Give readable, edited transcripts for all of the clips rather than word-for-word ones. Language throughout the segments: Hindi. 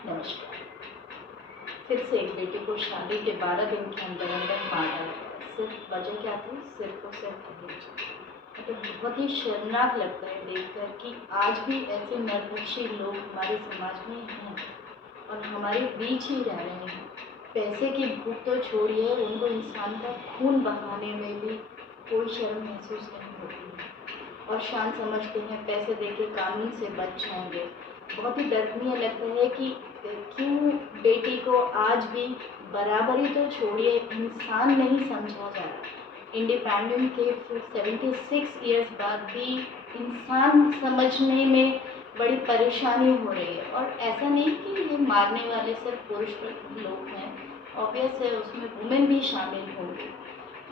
नमस्कार। फिर से एक बेटी को शादी के 12 दिन के अंदर अंदर मार डाला गया। सिर्फ वजह क्या थी? सिर्फ और सिर्फ दहेज। तो बहुत ही शर्मनाक लगता है देखकर कि आज भी ऐसे नरभक्षी लोग हमारे समाज में हैं और हमारे बीच ही रह रहे हैं। पैसे की भूख तो छोड़िए, उनको इंसान का खून बहाने में भी कोई शर्म महसूस नहीं होती है और शान समझते हैं पैसे देके कानून से बच जाएंगे। बहुत ही दर्दनीय लगता है कि क्यों बेटी को आज भी बराबरी तो छोड़िए, इंसान नहीं समझा जा रहा। इंडिपेंडेंट के 76 ईयर्स बाद भी इंसान समझने में बड़ी परेशानी हो रही है। और ऐसा नहीं कि ये मारने वाले सिर्फ पुरुष लोग हैं, ऑब्वियस है उसमें वुमेन भी शामिल होंगी,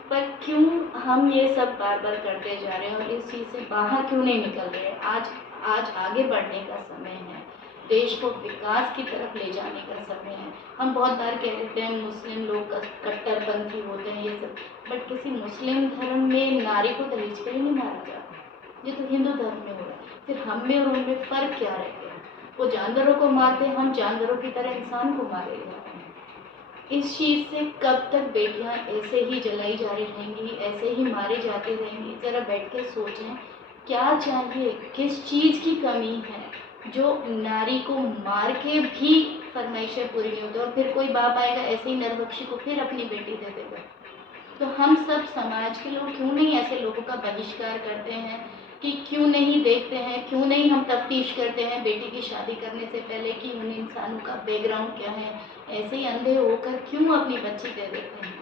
पर क्यों हम ये सब बार बार करते जा रहे हैं और इस चीज़ से बाहर क्यों नहीं निकल रहे? आज आगे बढ़ने का समय है, देश को विकास की तरफ ले जाने का समय है। हम बहुत बार कह देते हैं मुस्लिम लोग कट्टरपंथी होते हैं ये सब, बट किसी मुस्लिम धर्म में नारी को दहेज के लिए नहीं मारा जाता, ये तो हिंदू धर्म में हो रहा है। फिर हम में और उनमें फ़र्क क्या रह गया? वो जानवरों को मारते हैं, हम जानवरों की तरह इंसान को मारे जा रहे हैं। इस चीज़ से कब तक बेटियां ऐसे ही जलाई जा रही रहेंगी, ऐसे ही मारी जाती रहेंगी? ज़रा बैठ के सोचें, क्या चाहिए, किस चीज़ की कमी है जो नारी को मार के भी फरमाइशें पूरी नहीं होती और फिर कोई बाप आएगा ऐसे ही नरभक्षी को फिर अपनी बेटी दे देगा। तो हम सब समाज के लोग क्यों नहीं ऐसे लोगों का बहिष्कार करते हैं कि क्यों नहीं देखते हैं, क्यों नहीं हम तफ्तीश करते हैं बेटी की शादी करने से पहले कि उन इंसानों का बैकग्राउंड क्या है? ऐसे ही अंधे होकर क्यों अपनी बच्ची दे देते हैं?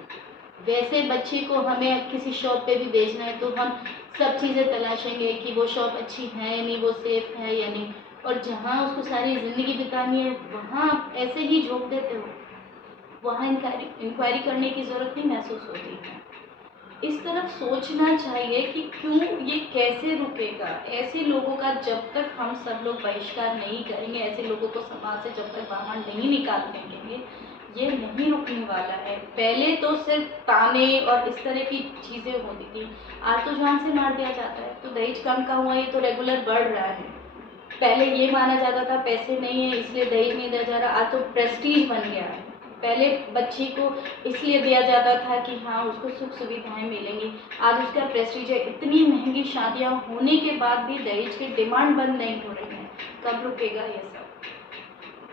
वैसे बच्ची को हमें किसी शॉप पे भी भेजना है तो हम सब चीज़ें तलाशेंगे कि वो शॉप अच्छी है या नहीं, वो सेफ है या नहीं, और जहाँ उसको सारी ज़िंदगी बितानी है वहाँ आप ऐसे ही झोंक देते हो। वहाँ इंक्वायरी करने की ज़रूरत नहीं महसूस होती है। इस तरफ सोचना चाहिए कि क्यों, ये कैसे रुकेगा ऐसे लोगों का? जब तक हम सब लोग बहिष्कार नहीं करेंगे, ऐसे लोगों को समाज से जब तक बाहर नहीं निकाल देंगे, ये नहीं रुकने वाला है। पहले तो सिर्फ ताने और इस तरह की चीज़ें होती थी, आज तो जान से मार दिया जाता है। तो दहेज कम का हुआ, ये तो रेगुलर बढ़ रहा है। पहले ये माना जाता था पैसे नहीं है इसलिए दहेज नहीं दिया जा रहा, आज तो प्रेस्टीज बन गया है। पहले बच्ची को इसलिए दिया जाता था कि हाँ उसको सुख सुविधाएं मिलेंगी, आज उसका प्रेस्टीज है। इतनी महंगी शादियां होने के बाद भी दहेज के डिमांड बंद नहीं हो रहे हैं। कब रुकेगा ये सब?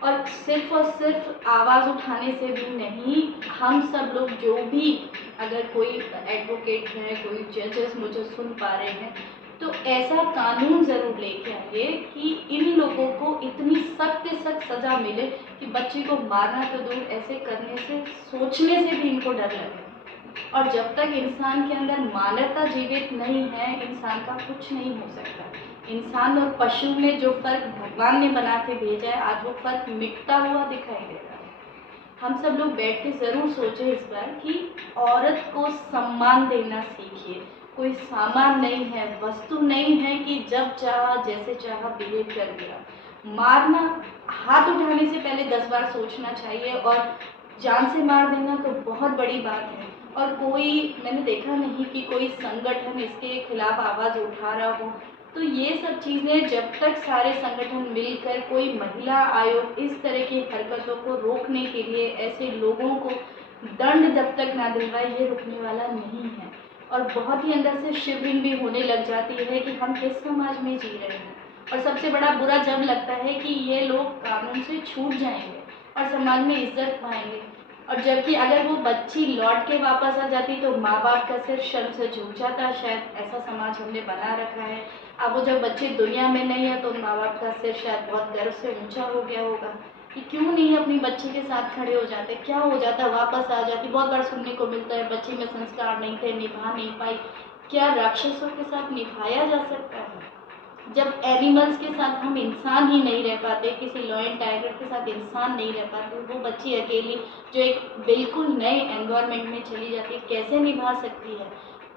और सिर्फ आवाज़ उठाने से भी नहीं, हम सब लोग जो भी, अगर कोई एडवोकेट है, कोई जजेस मुझे सुन पा रहे हैं, तो ऐसा कानून ज़रूर लेके आइए कि इन लोगों को इतनी सख्त से सख्त सज़ा मिले कि बच्ची को मारना तो दूर, ऐसे करने से, सोचने से भी इनको डर लगे। और जब तक इंसान के अंदर मानवता जीवित नहीं है, इंसान का कुछ नहीं हो सकता। इंसान और पशु में जो फ़र्क भगवान ने बना के भेजा है, आज वो फ़र्क मिटता हुआ दिखाई दे रहा है। हम सब लोग बैठ के ज़रूर सोचें इस बार कि औरत को सम्मान देना सीखिए। कोई सामान नहीं है, वस्तु नहीं है कि जब चाहा जैसे चाहा बिहेव कर दिया। मारना, हाथ उठाने से पहले 10 बार सोचना चाहिए, और जान से मार देना तो बहुत बड़ी बात है। और कोई, मैंने देखा नहीं कि कोई संगठन इसके खिलाफ आवाज़ उठा रहा हो। तो ये सब चीज़ें जब तक सारे संगठन मिलकर, कोई महिला आयोग इस तरह की हरकतों को रोकने के लिए ऐसे लोगों को दंड जब तक ना दिलवाए, ये रुकने वाला नहीं है। और बहुत ही अंदर से शिवरिंग भी होने लग जाती है कि हम किस समाज में जी रहे हैं। और सबसे बड़ा बुरा जब लगता है कि ये लोग कानून से छूट जाएंगे और समाज में इज्जत पाएंगे, और जबकि अगर वो बच्ची लौट के वापस आ जाती तो माँ बाप का सिर शर्म से झुक जाता। शायद ऐसा समाज हमने बना रखा है। अब वो जब बच्चे दुनिया में नहीं है तो माँ बाप का सिर शायद बहुत गर्व से ऊंचा हो गया होगा कि क्यों नहीं अपनी बच्ची के साथ खड़े हो जाते, क्या हो जाता, वापस आ जाती। बहुत बार सुनने को मिलता है बच्ची में संस्कार नहीं थे, निभा नहीं पाई। क्या राक्षसों के साथ निभाया जा सकता है? जब एनिमल्स के साथ हम इंसान ही नहीं रह पाते, किसी लॉयन टाइगर के साथ इंसान नहीं रह पाते, वो बच्ची अकेली जो एक बिल्कुल नए एनवायरनमेंट में चली जाती है, कैसे निभा सकती है?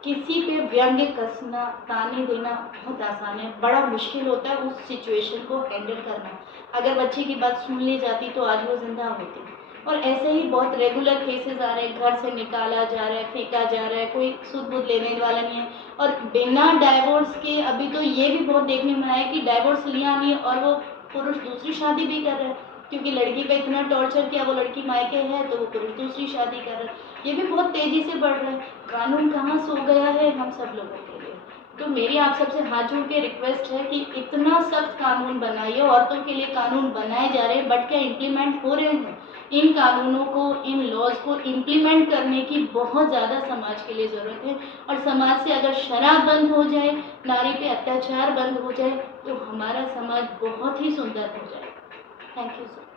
किसी पे व्यंग्य कसना, ताने देना बहुत आसान है, बड़ा मुश्किल होता है उस सिचुएशन को हैंडल करना। अगर बच्ची की बात सुन ली जाती तो आज वो जिंदा होती। और ऐसे ही बहुत रेगुलर केसेस आ रहे हैं, घर से निकाला जा रहा है, फेंका जा रहा है, कोई सुध बुध लेने वाला नहीं है। और बिना डाइवोर्स के अभी तो ये भी बहुत देखने में आया कि डाइवोर्स लिया नहीं और वो पुरुष दूसरी शादी भी कर रहे हैं। क्योंकि लड़की पे इतना टॉर्चर किया, वो लड़की मायके है तो वो पुरुष दूसरी शादी कर रहा है। ये भी बहुत तेज़ी से बढ़ रहा है। कानून कहाँ सो गया है हम सब लोगों के लिए। तो मेरी आप सबसे हाथ जोड़ के रिक्वेस्ट है कि इतना सख्त कानून बनाइए, औरतों के लिए कानून बनाए जा रहे हैं, बट क्या इम्प्लीमेंट हो रहे हैं? इन कानूनों को, इन लॉज को इम्प्लीमेंट करने की बहुत ज़्यादा समाज के लिए ज़रूरत है। और समाज से अगर शराब बंद हो जाए, नारी पे अत्याचार बंद हो जाए, तो हमारा समाज बहुत ही सुंदर हो जाए। Thank you so much.